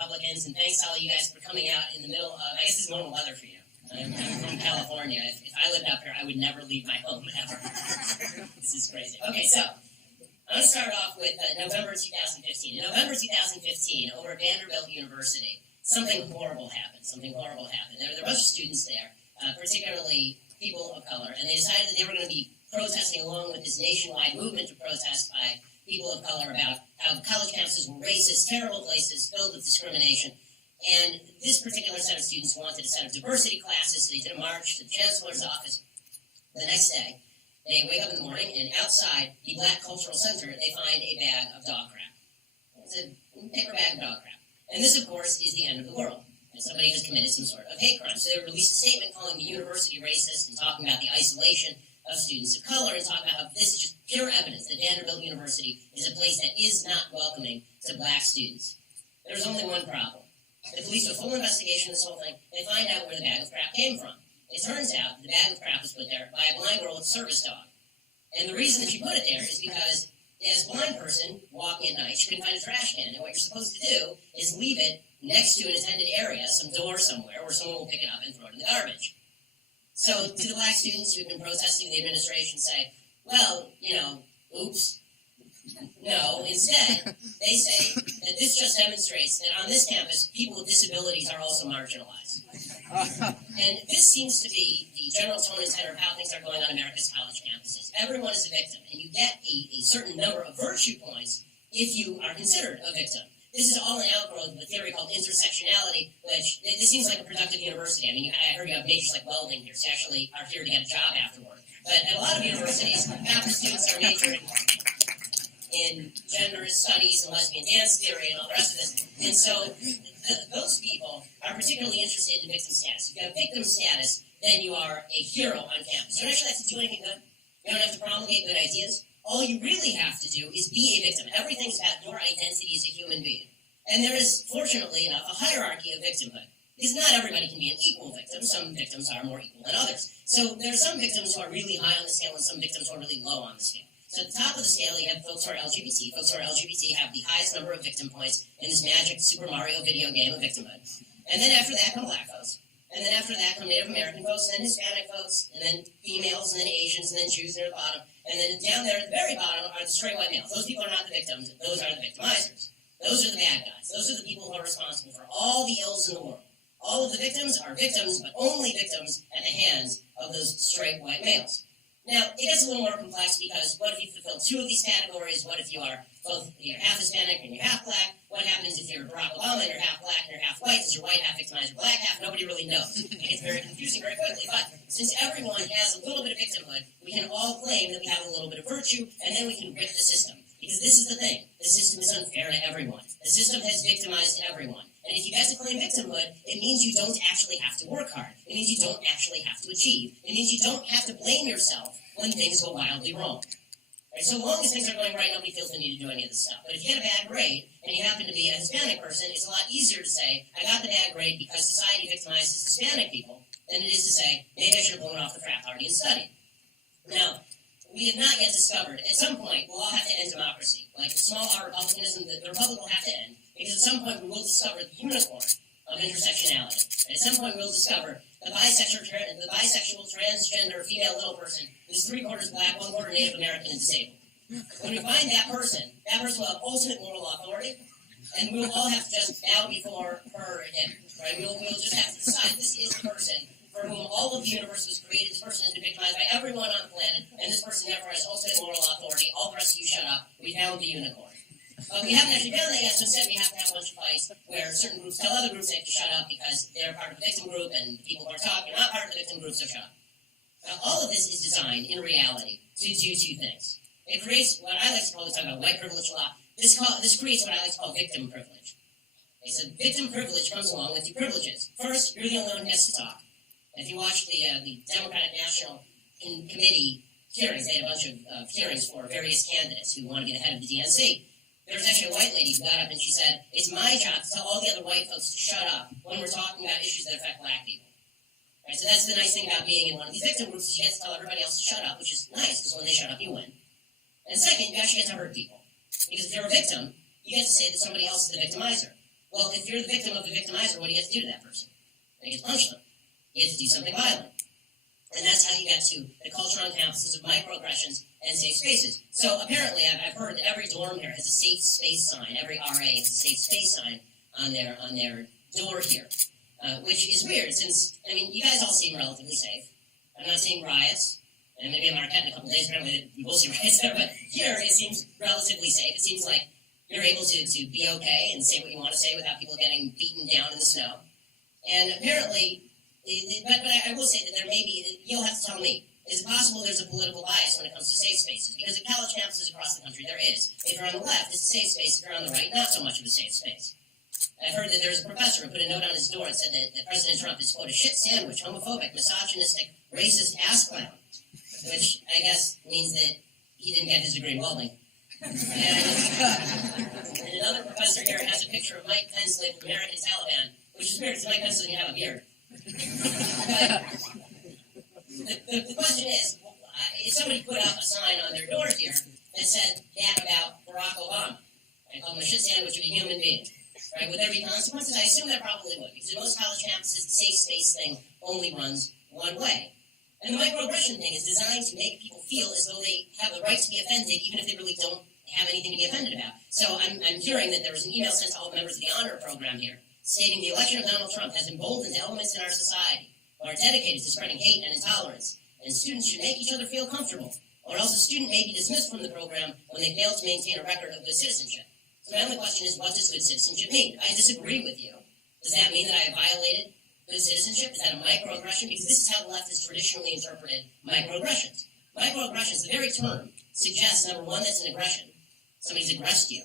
Republicans, and thanks to all you guys for coming out in the middle of, I guess it's normal weather for you. I'm from California. If I lived up here, I would never leave my home ever. This is crazy. Okay, so I'm going to start off with November 2015. In November 2015, over at Vanderbilt University, something horrible happened. There were a bunch of students there, particularly people of color, and they decided that they were going to be protesting along with this nationwide movement to protest by people of color about how college campuses were racist, terrible places filled with discrimination. And this particular set of students wanted a set of diversity classes, so they did a march to the chancellor's office. The next day, they wake up in the morning, and outside the Black Cultural Center, they find a bag of dog crap. It's a paper bag of dog crap. And this, of course, is the end of the world. And somebody has committed some sort of hate crime. So they released a statement calling the university racist and talking about the isolation of students of color and talking about how this is just pure evidence that Vanderbilt University is a place that is not welcoming to black students. There's only one problem. The police do a full investigation of this whole thing. They find out where the bag of crap came from. It turns out the bag of crap was put there by a blind girl with a service dog. And the reason that she put it there is because as a blind person walking at night, she couldn't find a trash can. And what you're supposed to do is leave it next to an attended area, some door somewhere, where someone will pick it up and throw it in the garbage. So do the black students who've been protesting the administration say, well, oops? No, instead, they say that this just demonstrates that on this campus, people with disabilities are also marginalized. And this seems to be the general tone and tenor of how things are going on America's college campuses. Everyone is a victim, and you get a certain number of virtue points if you are considered a victim. This is all an outgrowth of a theory called intersectionality, which, this seems like a productive university. I mean, I heard you have majors like welding here, so you actually are here to get a job afterward. But at a lot of universities, half the students are majoring in gender studies and lesbian dance theory and all the rest of this. And so those people are particularly interested in victim status. If you have victim status, then you are a hero on campus. You don't actually have to do anything good. You don't have to promulgate good ideas. All you really have to do is be a victim. Everything's about your identity as a human being. And there is, fortunately enough, a hierarchy of victimhood. Because not everybody can be an equal victim. Some victims are more equal than others. So there are some victims who are really high on the scale and some victims who are really low on the scale. So at the top of the scale, you have folks who are LGBT. Folks who are LGBT have the highest number of victim points in this magic Super Mario video game of victimhood. And then after that come black folks. And then after that come Native American folks, and then Hispanic folks, and then females, and then Asians, and then Jews near the bottom. And then down there at the very bottom are the straight white males. Those people are not the victims. Those are the victimizers. Those are the bad guys. Those are the people who are responsible for all the ills in the world. All of the victims are victims, but only victims at the hands of those straight white males. Now, it gets a little more complex because what if you fulfill two of these categories? What if you're half Hispanic and you're half black? What happens if you're Barack Obama and you're half black and you're half white? Is your white half victimized or black half? Nobody really knows. It gets very confusing very quickly. But since everyone has a little bit of victimhood, we can all claim that we have a little bit of virtue, and then we can rip the system. Because this is the thing. The system is unfair to everyone. The system has victimized everyone. And if you get to claim victimhood, it means you don't actually have to work hard. It means you don't actually have to achieve. It means you don't have to blame yourself when things go wildly wrong. Right? So long as things are going right, nobody feels the need to do any of this stuff. But if you get a bad grade, and you happen to be a Hispanic person, it's a lot easier to say, I got the bad grade because society victimizes Hispanic people, than it is to say, maybe I should have blown off the frat party and studied. Now, we have not yet discovered, at some point, we'll all have to end democracy. Like small r republicanism, the republic will have to end. Because at some point we will discover the unicorn of intersectionality. And at some point we will discover the bisexual, transgender, female little person who's 3/4 black, 1/4 Native American, and disabled. When we find that person will have ultimate moral authority, and we will all have to just bow before her and him. Right? We'll just have to decide this is the person for whom all of the universe was created. This person has been victimized by everyone on the planet, and this person therefore has ultimate moral authority. All the rest of you shut up. We found the unicorn. But we haven't actually found that yet, so instead we have to have a bunch of fights where certain groups tell other groups they have to shut up because they're part of the victim group, and the people who are talking are not part of the victim group, so shut up. Now, all of this is designed, in reality, to do two things. It creates what I like to call, we talk about white privilege a lot, this creates what I like to call victim privilege. Okay, so victim privilege comes along with two privileges. First, you're the only one who gets to talk. And if you watch the Democratic National Committee hearings, they had a bunch of hearings for various candidates who want to be the head of the DNC. There was actually a white lady who got up and she said, it's my job to tell all the other white folks to shut up when we're talking about issues that affect black people. Right, so that's the nice thing about being in one of these victim groups is you get to tell everybody else to shut up, which is nice, because when they shut up, you win. And second, you actually get to hurt people. Because if you're a victim, you get to say that somebody else is the victimizer. Well, if you're the victim of the victimizer, what do you get to do to that person? You get to punch them. You get to do something violent. And that's how you get to the culture on campuses of microaggressions and safe spaces. So apparently, I've heard that every dorm here has a safe space sign. Every RA has a safe space sign on their door here, which is weird since, I mean, you guys all seem relatively safe. I'm not seeing riots, and maybe in Marquette in a couple days, apparently we will see riots there, but here it seems relatively safe. It seems like you're able to be okay and say what you want to say without people getting beaten down in the snow. And apparently, but I will say that there may be, you'll have to tell me, is it possible there's a political bias when it comes to safe spaces? Because at college campuses across the country, there is. If you're on the left, it's a safe space. If you're on the right, not so much of a safe space. I've heard that there's a professor who put a note on his door and said that President Trump is, quote, a shit sandwich, homophobic, misogynistic, racist ass clown, which I guess means that he didn't get his degree in welding. And another professor here has a picture of Mike Pence labeled American Taliban, which is weird because Mike Pence doesn't have a beard. But the question is, if somebody put up a sign on their door here that said that about Barack Obama, and called him a shit sandwich of a human being, right? Would there be consequences? I assume there probably would, because in most college campuses, the safe space thing only runs one way. And the microaggression thing is designed to make people feel as though they have the right to be offended, even if they really don't have anything to be offended about. So I'm hearing that there was an email sent to all members of the honor program here, stating the election of Donald Trump has emboldened elements in our society who are dedicated to spreading hate and intolerance, and students should make each other feel comfortable, or else a student may be dismissed from the program when they fail to maintain a record of good citizenship. So my only question is, what does good citizenship mean? I disagree with you. Does that mean that I have violated good citizenship? Is that a microaggression? Because this is how the left has traditionally interpreted microaggressions. Microaggressions, the very term, suggests, number one, that's an aggression. Somebody's aggressed you.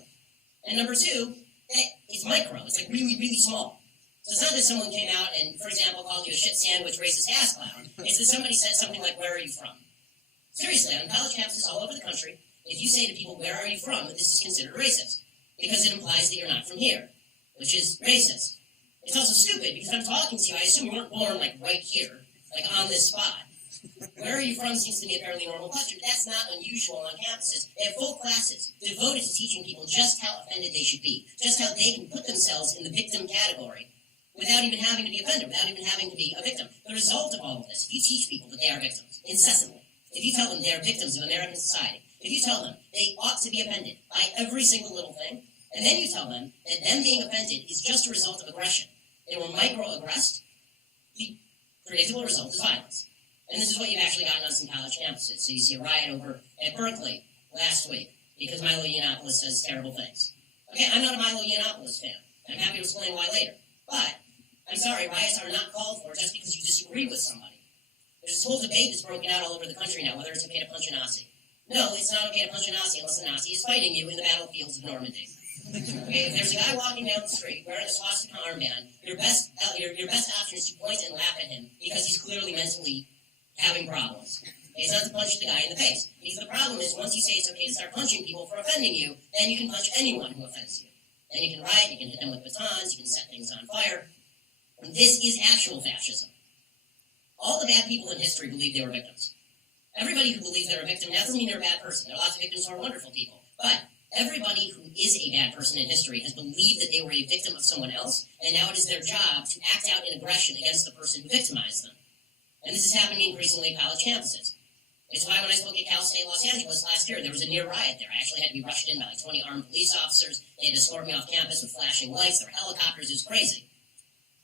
And number two, that it's micro. It's like really, really small. So it's not that someone came out and, for example, called you a shit sandwich, racist ass clown. It's that somebody said something like, where are you from? Seriously, on college campuses all over the country, if you say to people, where are you from, this is considered racist. Because it implies that you're not from here, which is racist. It's also stupid, because I'm talking to you, I assume you weren't born, like, right here, like, on this spot. Where are you from seems to be a fairly normal question, but that's not unusual on campuses. They have full classes devoted to teaching people just how offended they should be, just how they can put themselves in the victim category without even having to be offended, without even having to be a victim. The result of all of this, if you teach people that they are victims, incessantly, if you tell them they are victims of American society, if you tell them they ought to be offended by every single little thing, and then you tell them that them being offended is just a result of aggression, they were microaggressed, the predictable result is violence. And this is what you've actually gotten on some college campuses. So you see a riot over at Berkeley last week because Milo Yiannopoulos says terrible things. Okay, I'm not a Milo Yiannopoulos fan. I'm happy to explain why later. But, I'm sorry, riots are not called for just because you disagree with somebody. There's this whole debate that's broken out all over the country now, whether it's okay to punch a Nazi. No, it's not okay to punch a Nazi unless the Nazi is fighting you in the battlefields of Normandy. Okay, if there's a guy walking down the street wearing a swastika armband, your best option is to point and laugh at him because he's clearly mentally having problems. It's not to punch the guy in the face. Because the problem is, once you say it's okay to start punching people for offending you, then you can punch anyone who offends you. Then you can riot, you can hit them with batons, you can set things on fire. And this is actual fascism. All the bad people in history believed they were victims. Everybody who believes they're a victim doesn't mean they're a bad person. There are lots of victims who are wonderful people. But everybody who is a bad person in history has believed that they were a victim of someone else, and now it is their job to act out in aggression against the person who victimized them. And this is happening increasingly at college campuses. It's why when I spoke at Cal State Los Angeles last year, there was a near riot there. I actually had to be rushed in by like 20 armed police officers. They had to escort me off campus with flashing lights. There were helicopters. It was crazy.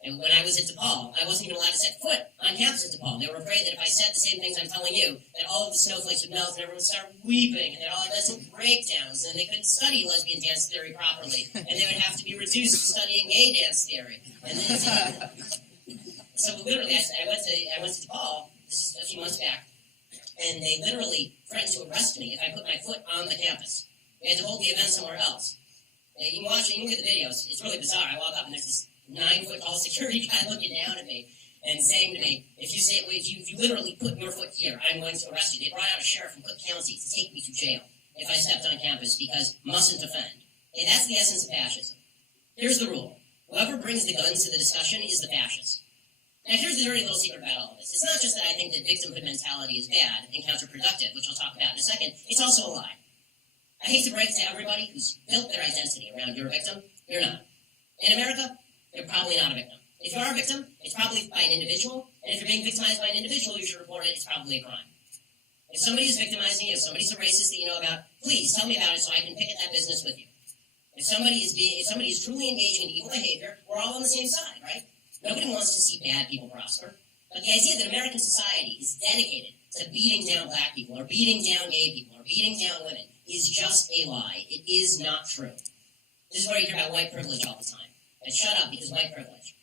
And when I was at DePaul, I wasn't even allowed to set foot on campus at DePaul. They were afraid that if I said the same things I'm telling you, that all of the snowflakes would melt and everyone would start weeping, and that all of some breakdowns, and they couldn't study lesbian dance theory properly, and they would have to be reduced to studying gay dance theory. And then so literally, I went to DePaul, this is a few months back, and they literally threatened to arrest me if I put my foot on the campus. We had to hold the event somewhere else. And you can watch it, you can look at the videos. It's really bizarre. I walk up and there's this 9-foot-tall security guy looking down at me and saying to me, if you literally put your foot here, I'm going to arrest you. They brought out a sheriff from Cook County to take me to jail if I stepped on campus because mustn't offend. And that's the essence of fascism. Here's the rule. Whoever brings the guns to the discussion is the fascist. Now, here's the dirty little secret about all of this. It's not just that I think that victimhood mentality is bad and counterproductive, which I'll talk about in a second. It's also a lie. I hate to break it to everybody who's built their identity around you're a victim. You're not. In America, you're probably not a victim. If you are a victim, it's probably by an individual, and if you're being victimized by an individual, you should report it. It's probably a crime. If somebody is victimizing you, if somebody's a racist that you know about, please tell me about it so I can picket that business with you. If somebody is truly engaging in evil behavior, we're all on the same side, right? Nobody wants to see bad people prosper. But the idea that American society is dedicated to beating down black people, or beating down gay people, or beating down women is just a lie. It is not true. This is where you hear about white privilege all the time. And shut up, because white privilege.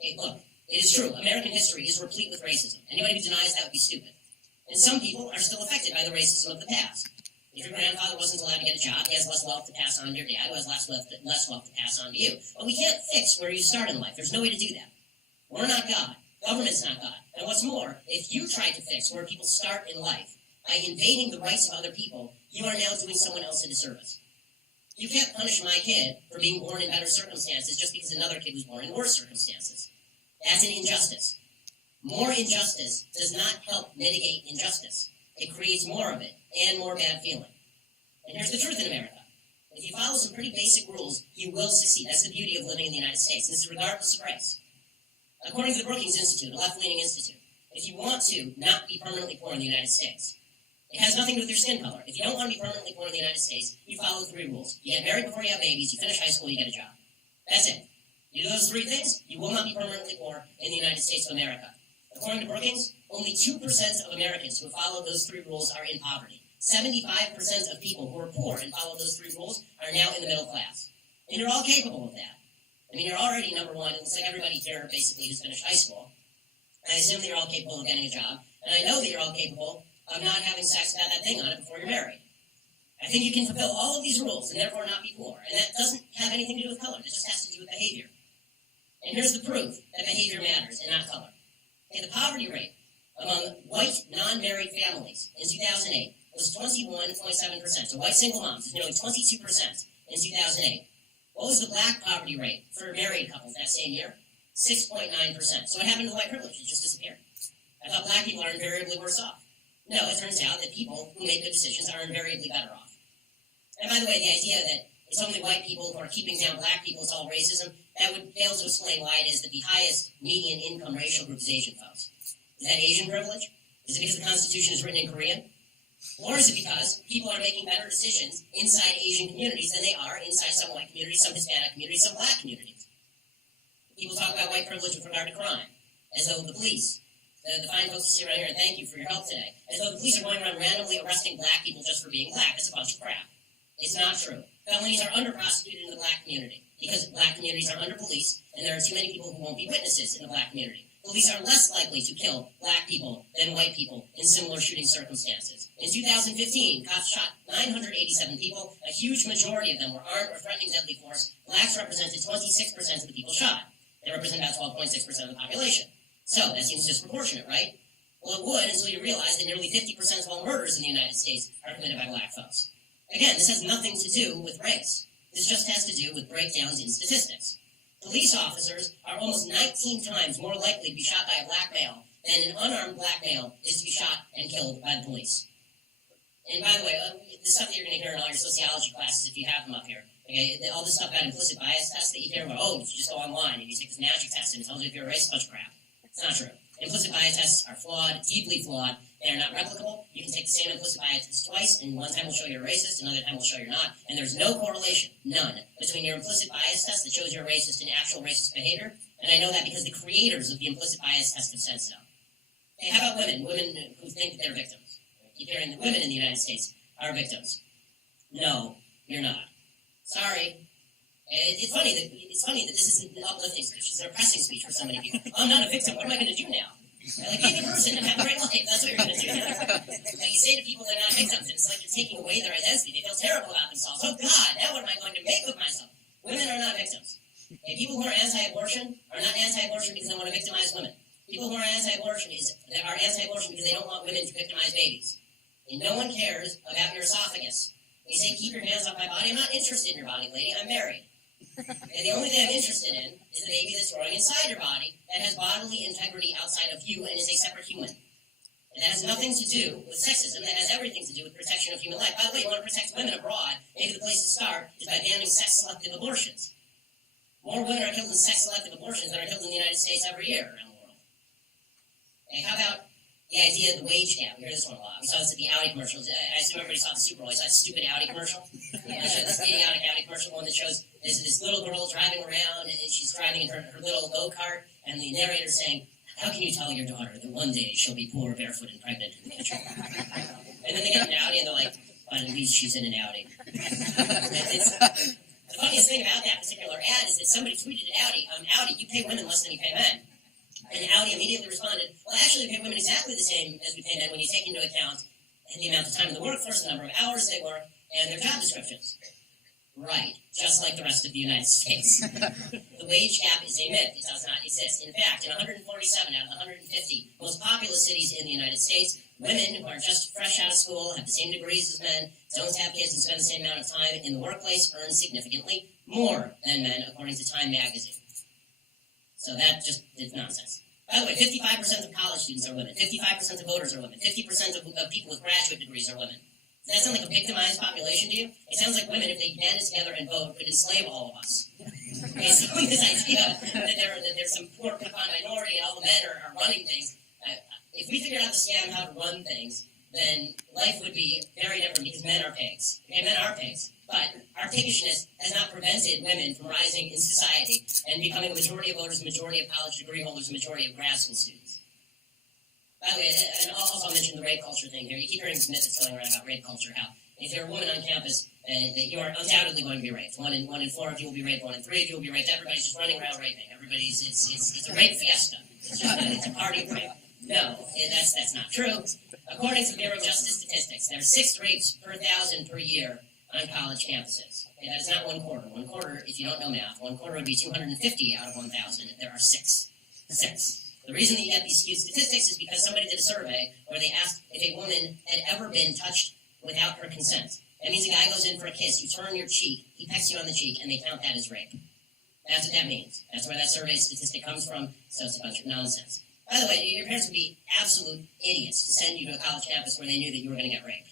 Hey, look, it is true. American history is replete with racism. Anybody who denies that would be stupid. And some people are still affected by the racism of the past. If your grandfather wasn't allowed to get a job, he has less wealth to pass on to your dad, who has less wealth to pass on to you. But we can't fix where you start in life. There's no way to do that. We're not God. Government's not God. And what's more, if you try to fix where people start in life by invading the rights of other people, you are now doing someone else a disservice. You can't punish my kid for being born in better circumstances just because another kid was born in worse circumstances. That's an injustice. More injustice does not help mitigate injustice. It creates more of it and more bad feeling. And here's the truth in America. If you follow some pretty basic rules, you will succeed. That's the beauty of living in the United States. And this is regardless of race. According to the Brookings Institute, a left-leaning institute, if you want to not be permanently poor in the United States, it has nothing to do with your skin color. If you don't want to be permanently poor in the United States, you follow 3 rules. You get married before you have babies, you finish high school, you get a job. That's it. You do those 3 things, you will not be permanently poor in the United States of America. According to Brookings, only 2% of Americans who have followed those 3 rules are in poverty. 75% of people who are poor and follow those 3 rules are now in the middle class. And you're all capable of that. I mean, you're already number one. It looks like everybody here basically who's finished high school. I assume that you're all capable of getting a job. And I know that you're all capable of not having sex without that thing on it before you're married. I think you can fulfill all of these rules and therefore not be poor. And that doesn't have anything to do with color. It just has to do with behavior. And here's the proof that behavior matters and not color. Okay, the poverty rate among white non-married families in 2008 was 21.7%. So white single moms is nearly 22% in 2008. What was the black poverty rate for married couples that same year? 6.9%. So what happened to white privilege? It just disappeared. I thought black people are invariably worse off. No, it turns out that people who make good decisions are invariably better off. And by the way, the idea that it's only white people who are keeping down black people, it's all racism, that would fail to explain why it is that the highest median income racial group is Asian folks. Is that Asian privilege? Is it because the Constitution is written in Korean? Or is it because people are making better decisions inside Asian communities than they are inside some white communities, some Hispanic communities, some black communities? People talk about white privilege with regard to crime, as though the police, the fine folks who sit around here, and thank you for your help today, as though the police are going around randomly arresting black people just for being black. That's a bunch of crap. It's not true. Felonies are under-prosecuted in the black community because black communities are under-policed, and there are too many people who won't be witnesses in the black community. Police are less likely to kill black people than white people in similar shooting circumstances. In 2015, cops shot 987 people. A huge majority of them were armed or threatening deadly force. Blacks represented 26% of the people shot. They represent about 12.6% of the population. So, that seems disproportionate, right? Well, it would until you realize that nearly 50% of all murders in the United States are committed by black folks. Again, this has nothing to do with race. This just has to do with breakdowns in statistics. Police officers are almost 19 times more likely to be shot by a black male than an unarmed black male is to be shot and killed by the police. And by the way, the stuff that you're going to hear in all your sociology classes, if you have them up here, okay, all this stuff about implicit bias tests that you hear about, you just go online and you take this magic test and it tells you if you're a racist, bunch of crap. It's not true. Implicit bias tests are flawed, deeply flawed. They are not replicable. You can take the same implicit bias test twice, and one time will show you're a racist, another time will show you're not. And there's no correlation, none, between your implicit bias test that shows you're a racist and actual racist behavior. And I know that because the creators of the implicit bias test have said so. Hey, how about women? Women who think that they're victims. I keep hearing that women in the United States are victims. No, you're not. Sorry. It's funny that this isn't an uplifting speech. It's an oppressing speech for so many people. I'm not a victim. What am I going to do now? Like, be the person and have a great life. That's what you're going to do. Like, you say to people they're not victims, and it's like you're taking away their identity. They feel terrible about themselves. Oh, God, now what am I going to make of myself? Women are not victims. And people who are anti-abortion are not anti-abortion because they want to victimize women. People who are anti-abortion are anti-abortion because they don't want women to victimize babies. And no one cares about your esophagus. When you say, keep your hands off my body, I'm not interested in your body, lady. I'm married. And the only thing I'm interested in is the baby that's growing inside your body that has bodily integrity outside of you and is a separate human. And that has nothing to do with sexism. That has everything to do with protection of human life. By the way, you want to protect women abroad, maybe the place to start is by banning sex-selective abortions. More women are killed in sex-selective abortions than are killed in the United States every year around the world. Okay, how about the idea of the wage gap? We hear this one a lot. We saw this at the Audi commercials. I assume everybody saw the Super Bowl. You saw that stupid Audi commercial? This idiotic Audi commercial, one that shows this little girl driving around, and she's driving in her little go-kart, and the narrator's saying, how can you tell your daughter that one day she'll be poor, barefoot, and pregnant in the future? And then they get an Audi, and they're like, but at least she's in an Audi. The funniest thing about that particular ad is that somebody tweeted at Audi, Audi, you pay women less than you pay men. And Audi immediately responded, well, actually, we pay women exactly the same as we pay men when you take into account the amount of time in the workforce, the number of hours they work, and their job descriptions. Right, just like the rest of the United States. The wage gap is a myth. It does not exist. In fact, in 147 out of the 150 most populous cities in the United States, women who are just fresh out of school, have the same degrees as men, don't have kids, and spend the same amount of time in the workplace earn significantly more than men, according to Time magazine. So that just is nonsense. By the way, 55% of college students are women. 55% of voters are women. 50% of people with graduate degrees are women. Does that sound like a victimized population to you? It sounds like women, if they banded together and vote, could enslave all of us. Okay, so this idea that there's some poor Pecon minority and all the men are running things, if we figured out the scam how to run things, then life would be very different because men are pigs. Okay, men are pigs. But our piggishness has not prevented women from rising in society and becoming a majority of voters, a majority of college degree holders, a majority of grad school students. By the way, and also I'll mention the rape culture thing here. You keep hearing this myth that's going around about rape culture, how if you're a woman on campus, that you are undoubtedly going to be raped. One in 4 of you will be raped, 1 in 3 of you will be raped. Everybody's just running around raping. It's a rape fiesta. It's a party of rape. No, that's not true. According to the Bureau of Justice Statistics, there are 6 rapes per 1,000 per year on college campuses. Okay, that is not 1/4. 1/4, if you don't know math, 1/4 would be 250 out of 1,000 if there are 6. 6. The reason that you get these skewed statistics is because somebody did a survey where they asked if a woman had ever been touched without her consent. That means a guy goes in for a kiss, you turn your cheek, he pecks you on the cheek, and they count that as rape. That's what that means. That's where that survey statistic comes from, so it's a bunch of nonsense. By the way, your parents would be absolute idiots to send you to a college campus where they knew that you were going to get raped.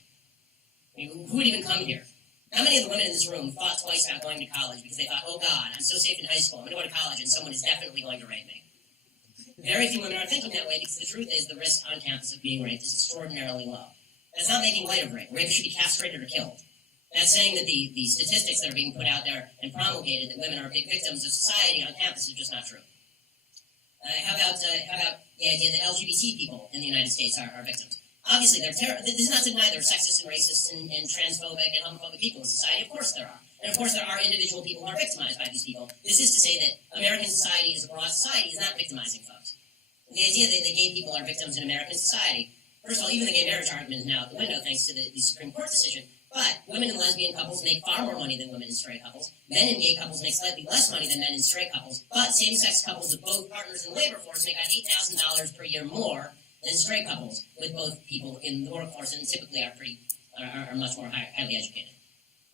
I mean, who would even come here? How many of the women in this room thought twice about going to college because they thought, oh God, I'm so safe in high school, I'm going to go to college and someone is definitely going to rape me? Very few women are thinking that way because the truth is the risk on campus of being raped is extraordinarily low. That's not making light of rape. Rape should be castrated or killed. That's saying that the statistics that are being put out there and promulgated that women are big victims of society on campus is just not true. How about the idea that LGBT people in the United States are victims? Obviously, they're this is not to deny there are sexist and racist and transphobic and homophobic people in society. Of course there are. And of course there are individual people who are victimized by these people. This is to say that American society as a broad society is not victimizing folks. The idea that gay people are victims in American society, first of all, even the gay marriage argument is now out the window thanks to the Supreme Court decision. But women in lesbian couples make far more money than women in straight couples. Men in gay couples make slightly less money than men in straight couples. But same-sex couples with both partners in the labor force make about $8,000 per year more than straight couples with both people in the workforce, and typically are much more highly educated.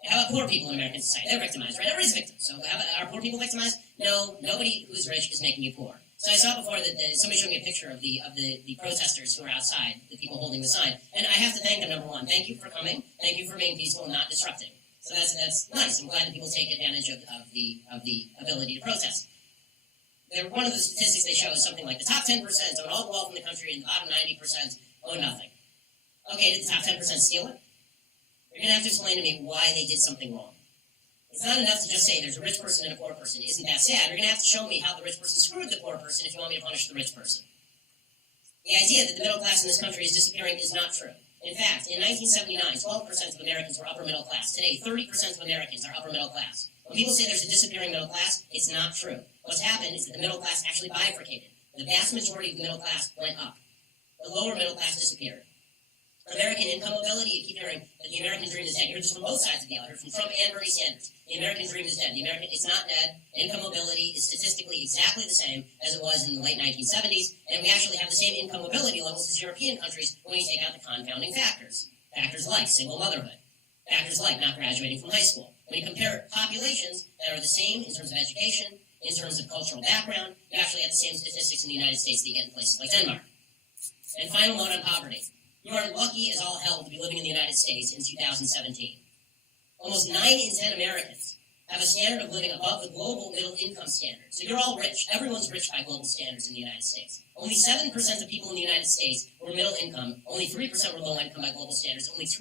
How about poor people in American society? They're victimized, right? Everybody's victim. So are poor people victimized? No, nobody who's rich is making you poor. So I saw before that somebody showed me a picture of the protesters who are outside, the people holding the sign. And I have to thank them, number one. Thank you for coming. Thank you for being peaceful and not disrupting. So that's nice. I'm glad that people take advantage of the ability to protest. One of the statistics they show is something like the top 10% own all the wealth in the country and the bottom 90% own nothing. Okay, did the top 10% steal it? You're going to have to explain to me why they did something wrong. It's not enough to just say there's a rich person and a poor person. Isn't that sad? You're going to have to show me how the rich person screwed the poor person if you want me to punish the rich person. The idea that the middle class in this country is disappearing is not true. In fact, in 1979, 12% of Americans were upper middle class. Today, 30% of Americans are upper middle class. When people say there's a disappearing middle class, it's not true. What's happened is that the middle class actually bifurcated. The vast majority of the middle class went up. The lower middle class disappeared. American income mobility, you keep hearing that the American dream is dead. You heard this from both sides of the aisle. You heard from Trump and Bernie Sanders. The American dream is dead. It's not dead. Income mobility is statistically exactly the same as it was in the late 1970s, and we actually have the same income mobility levels as European countries when you take out the confounding factors. Factors like single motherhood. Factors like not graduating from high school. When you compare populations that are the same in terms of education, in terms of cultural background, you actually have the same statistics in the United States that you get in places like Denmark. And final note on poverty. You are lucky as all hell to be living in the United States in 2017. Almost 9 in 10 Americans have a standard of living above the global middle income standard. So you're all rich. Everyone's rich by global standards in the United States. Only 7% of people in the United States were middle income. Only 3% were low income by global standards. Only 2%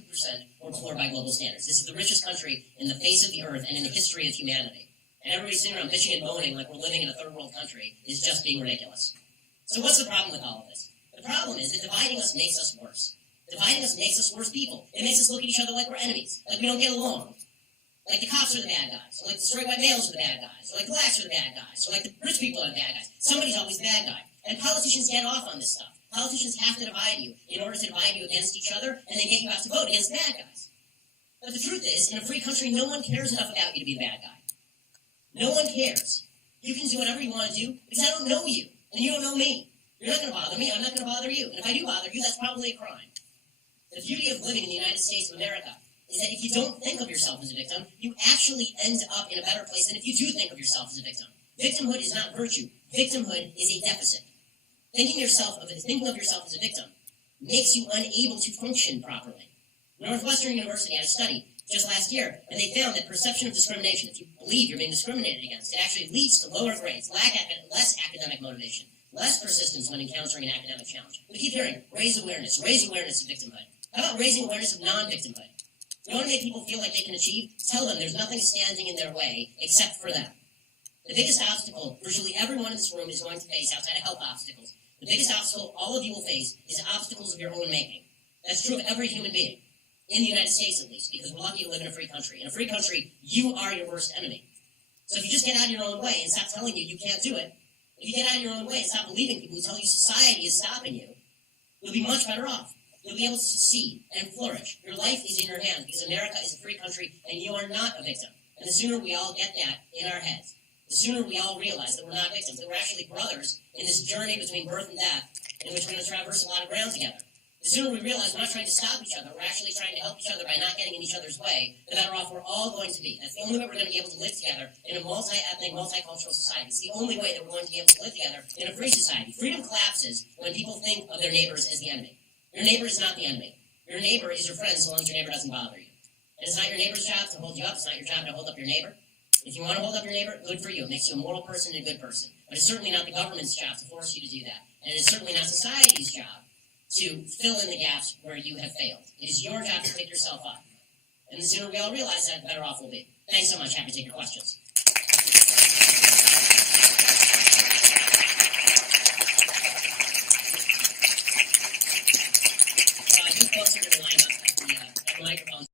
were poor by global standards. This is the richest country in the face of the earth and in the history of humanity. And everybody sitting around bitching and moaning like we're living in a third world country is just being ridiculous. So what's the problem with all of this? The problem is that dividing us makes us worse. Dividing us makes us worse people. It makes us look at each other like we're enemies, like we don't get along. Like the cops are the bad guys, or like the straight white males are the bad guys, or like blacks are the bad guys, or like the rich people are the bad guys. Somebody's always the bad guy. And politicians get off on this stuff. Politicians have to divide you in order to divide you against each other and then get you out to vote against bad guys. But the truth is, in a free country, no one cares enough about you to be the bad guy. No one cares. You can do whatever you want to do because I don't know you, and you don't know me. You're not going to bother me, I'm not going to bother you. And if I do bother you, that's probably a crime. The beauty of living in the United States of America is that if you don't think of yourself as a victim, you actually end up in a better place than if you do think of yourself as a victim. Victimhood is not virtue. Victimhood is a deficit. Thinking of yourself as a victim makes you unable to function properly. Northwestern University had a study just last year, and they found that perception of discrimination, if you believe you're being discriminated against, it actually leads to lower grades, less academic motivation, less persistence when encountering an academic challenge. We keep hearing, raise awareness of victimhood. How about raising awareness of non-victimhood? You want to make people feel like they can achieve? Tell them there's nothing standing in their way except for them. The biggest obstacle virtually everyone in this room is going to face outside of health obstacles, the biggest obstacle all of you will face is obstacles of your own making. That's true of every human being, in the United States at least, because we're lucky to live in a free country. In a free country, you are your worst enemy. So if you just get out of your own way and stop telling you can't do it, if you get out of your own way and stop believing people who tell you society is stopping you, you'll be much better off. You'll be able to succeed and flourish. Your life is in your hands because America is a free country and you are not a victim. And the sooner we all get that in our heads, the sooner we all realize that we're not victims, that we're actually brothers in this journey between birth and death in which we're going to traverse a lot of ground together. The sooner we realize we're not trying to stop each other, we're actually trying to help each other by not getting in each other's way, the better off we're all going to be. That's the only way we're going to be able to live together in a multi-ethnic, multicultural society. It's the only way that we're going to be able to live together in a free society. Freedom collapses when people think of their neighbors as the enemy. Your neighbor is not the enemy. Your neighbor is your friend so long as your neighbor doesn't bother you. And it's not your neighbor's job to hold you up. It's not your job to hold up your neighbor. If you want to hold up your neighbor, good for you. It makes you a moral person and a good person. But it's certainly not the government's job to force you to do that. And it is certainly not society's job to fill in the gaps where you have failed. It is your job to pick yourself up. And the sooner we all realize that, the better off we'll be. Thanks so much. Happy to take your questions. You folks are going to line up at the microphone.